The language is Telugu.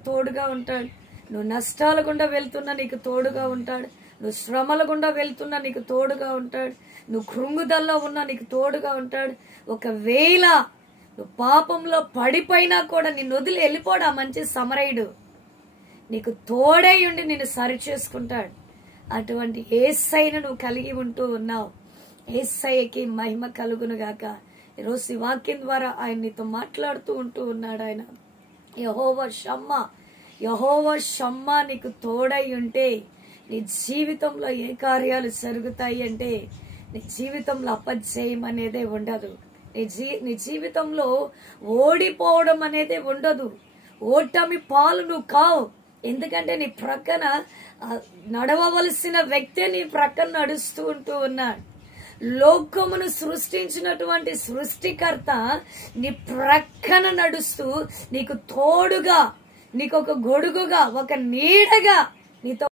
తోడుగా ఉంటాడు. నువ్వు నష్టాల గుండా వెళ్తున్నా నీకు తోడుగా ఉంటాడు. నువ్వు శ్రమల గుండా వెళ్తున్నా నీకు తోడుగా ఉంటాడు. నువ్వు కృంగుదల్లో ఉన్నా నీకు తోడుగా ఉంటాడు. ఒకవేళ నువ్వు పాపంలో పడిపోయినా కూడా నిన్ను వదిలి వెళ్ళిపోడా మంచి సమరయుడు నీకు తోడై ఉండి నిన్ను సరి చేసుకుంటాడు. అటువంటి యేసయ్యను నువ్వు కలిగి ఉంటూ ఉన్నావు. యేసయ్యకి మహిమ కలుగును గాక. ఈరోజు ఈ వాక్యం ద్వారా ఆయన నీతో మాట్లాడుతూ ఉంటూ ఉన్నాడు. ఆయన యెహోవా షమ్మా, యెహోవా షమ్మా నీకు తోడై ఉంటే నీ జీవితంలో ఏ కార్యాలు జరుగుతాయి అంటే నీ జీవితంలో అపజయం అనేదే ఉండదు. నీ జీవితంలో ఓడిపోవడం అనేది ఉండదు. ఓటమి పాలు నువ్వు కావు. ఎందుకంటే నీ ప్రక్కన నడవవలసిన వ్యక్తే నీ ప్రక్కన నడుస్తూ ఉంటూ ఉన్నాడు. లోకమును సృష్టించినటువంటి సృష్టికర్త నీ ప్రక్కన నడుస్తూ నీకు తోడుగా, నీకు ఒక గొడుగుగా, ఒక నీడగా నీతో